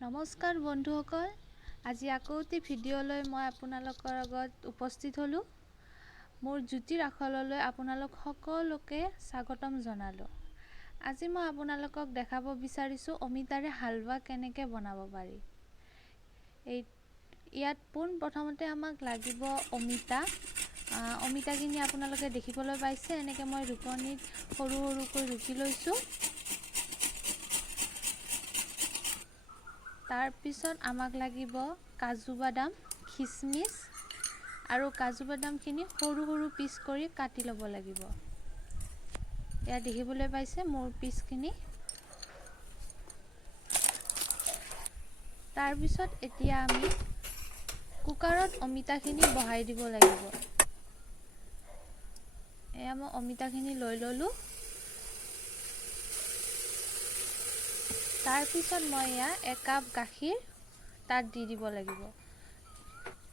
নমস্কাৰ বন্ধুসকল, আজি আকৌ এটি ভিডিঅ' লৈ মই আপোনালোকৰ আগত উপস্থিত হ'লোঁ। মোৰ জ্যোতিৰ আখৰলৈ আপোনালোক সকলোকে স্বাগতম জনালোঁ। আজি মই আপোনালোকক দেখাব বিচাৰিছোঁ অমিতাৰে হালৱা কেনেকৈ বনাব পাৰি। ইয়াত পোনপ্ৰথমতে আমাক লাগিব অমিতা। অমিতাখিনি আপোনালোকে দেখিবলৈ পাইছে, এনেকৈ মই ৰুকনিত সৰু সৰুকৈ ৰুকি লৈছোঁ। তাৰপিছত আমাক লাগিব কাজু বাদাম, খিচমিচ আৰু কাজু বাদামখিনি সৰু সৰু পিচ কৰি কাটি ল'ব লাগিব। এয়া দেখিবলৈ পাইছে মোৰ পিচখিনি। তাৰপিছত এতিয়া আমি কুকাৰত অমিতাখিনি বহাই দিব লাগিব। এয়া মই অমিতাখিনি লৈ ল'লোঁ। তাৰপিছত মই ইয়াত 1 কাপ গাখীৰ তাত দি দিব লাগিব।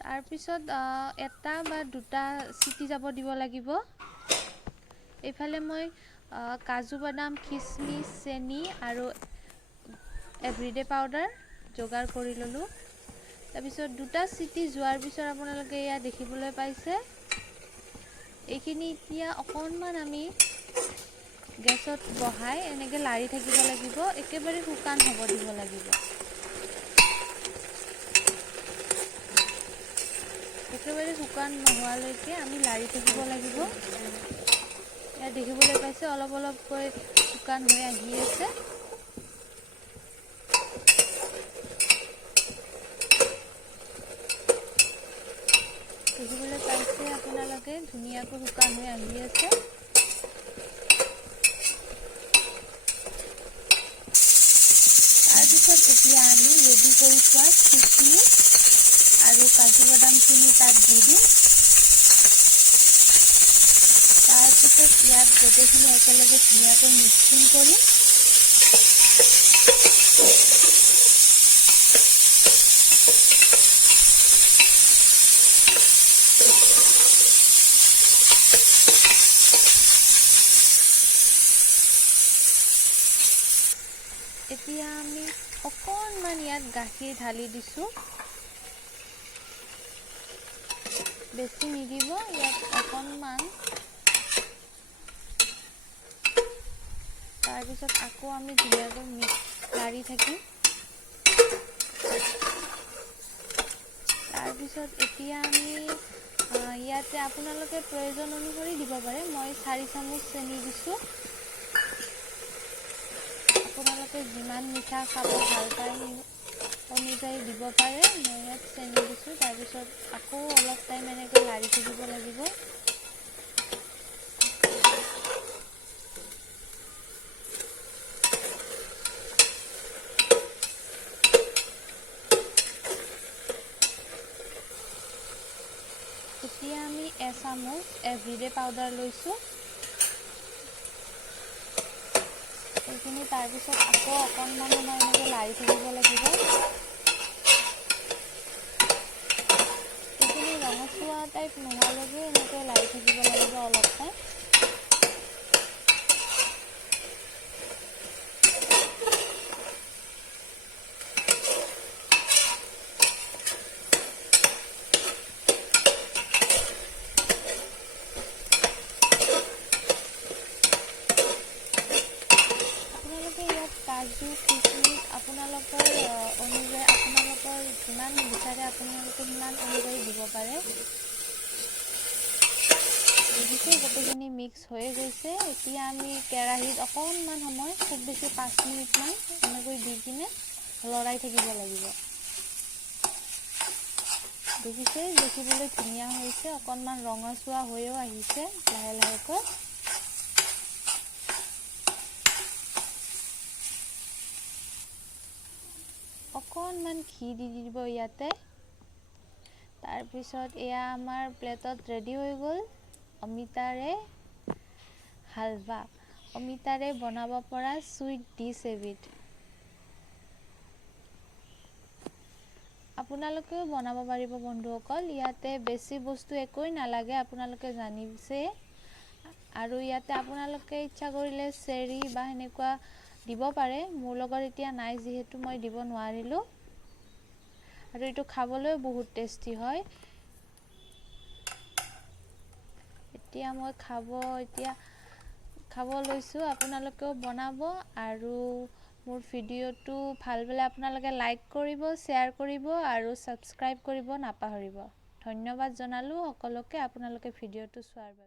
তাৰপিছত এটা বা দুটা চিটি যাব দিব লাগিব। এইফালে মই কাজু বাদাম, খিচমিচ, চেনি আৰু এভৰিডে পাউডাৰ যোগাৰ কৰি ল'লোঁ। তাৰপিছত দুটা চিটি যোৱাৰ পিছত আপোনালোকে এয়া দেখিবলৈ পাইছে। এইখিনি এতিয়া অকণমান আমি গেছত বহাই এনেকৈ লাৰি থাকিব লাগিব, একেবাৰে শুকান হ'ব দিব লাগিব। একেবাৰে শুকান নোহোৱালৈকে আমি লাৰি থাকিব লাগিব। ইয়াত দেখিবলৈ পাইছে অলপ অলপকৈ শুকান হৈ আহি আছে। দেখিবলৈ পাইছে আপোনালোকে ধুনীয়াকৈ শুকান হৈ আহি আছে। তাৰপিছত এতিয়া আমি ৰেডি কৰি থোৱা খিচমিচ আৰু কাজু বাদামখিনি তাত দি দিম। তাৰপিছত ইয়াত গোটেইখিনি একেলগে ধুনীয়াকৈ মিক্সিং কৰিম। এতিয়া আমি অকণমান ইয়াত গাখীৰ ঢালি দিছোঁ। বেছি নিদিব, ইয়াত অকণমান। তাৰপিছত আকৌ আমি ধুনীয়াকৈ লাৰি থাকিম। তাৰপিছত এতিয়া আমি ইয়াতে আপোনালোকে প্ৰয়োজন অনুসৰি দিব পাৰে। মই 4 চামুচ চেনি দিছোঁ। আপোনালোকে যিমান মিঠা খাব ভাল পায় অনুযায়ী দিব পাৰে। মই ইয়াত চেনি দিছোঁ। তাৰপিছত আকৌ অলপ টাইম এনেকৈ লাৰি থাকিব লাগিব। এতিয়া আমি 1 চামুচ এভৰিডে পাউডাৰ লৈছোঁ। এইখিনি তাৰপিছত আকৌ অকণমান সময় এনেকৈ লাৰি থাকিব লাগিব। এইখিনি ৰঙচুৱা টাইপ নোহোৱালৈকে এনেকৈ লাৰি থাকিব লাগিব অলপ টাইম। কাজু, খিচমিচ আপোনালোকৰ অনুযায়ী, আপোনালোকৰ যিমান বিচাৰে আপোনালোকে সিমান অনুযায়ী দিব পাৰে। দেখিছে গোটেইখিনি মিক্স হৈ গৈছে। এতিয়া আমি কেৰাহীত অকণমান সময়, খুব বেছি 5 মিনিটমান এনেকৈ দি কিনে লৰাই থাকিব লাগিব। দেখিছে দেখিবলৈ ধুনীয়া হৈছে, অকণমান ৰঙচুৱা হৈও আহিছে লাহে লাহেকৈ। অকণমান ঘি দি দিব ইয়াতে। তাৰপিছত এয়া আমাৰ প্লেটত ৰেডি হৈ গ'ল অমিতাৰে হালৱা। অমিতাৰে বনাব পৰা চুইট ডিছ এবিধ। আপোনালোকেও বনাব পাৰিব বন্ধুসকল। ইয়াতে বেছি বস্তু একোৱেই নালাগে, আপোনালোকে জানিছে। আৰু ইয়াতে আপোনালোকে ইচ্ছা কৰিলে চেৰি বা সেনেকুৱা দিব পাৰে। মোৰ লগত এতিয়া নাই যিহেতু মই দিব নোৱাৰিলোঁ। আৰু এইটো খাবলৈ বহুত টেষ্টি হয়। এতিয়া মই খাব লৈছোঁ। আপোনালোকেও বনাব আৰু মোৰ ভিডিঅ'টো ভাল পালে আপোনালোকে লাইক কৰিব, শ্বেয়াৰ কৰিব আৰু ছাবস্ক্ৰাইব কৰিব নাপাহৰিব। ধন্যবাদ জনালোঁ সকলোকে আপোনালোকে ভিডিঅ'টো চোৱাৰ বাবে।